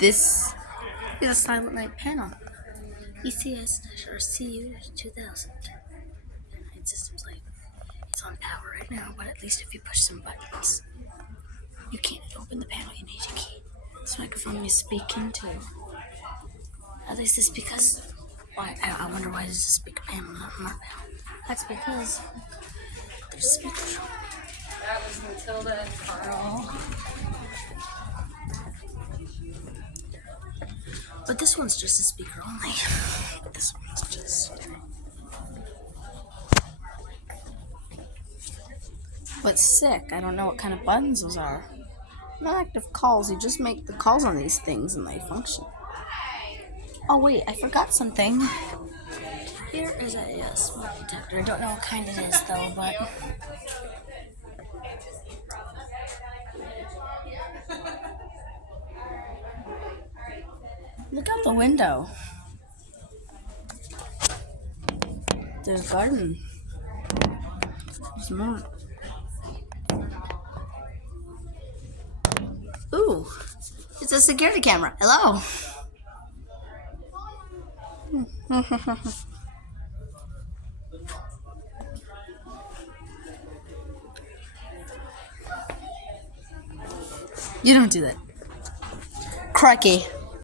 This is a Silent Night panel. ECS-RCU 2000. Night Systems Light. It's on power right now, but at least if you push some buttons, you can't open the panel. You need your key. This microphone you speak into. At least it's because. Why? I wonder why there's a speaker panel, not a panel. That's because there's speakers. That was Matilda and Carl. But this one's just a speaker only. This one's just. But sick. I don't know what kind of buttons those are. Not active calls. You just make the calls on these things and they function. Oh wait, I forgot something. Here is a smoke detector. I don't know what kind it is though, but. Look out the window. There's a garden. There's more. Ooh, it's a security camera. Hello. You don't do that. Crikey.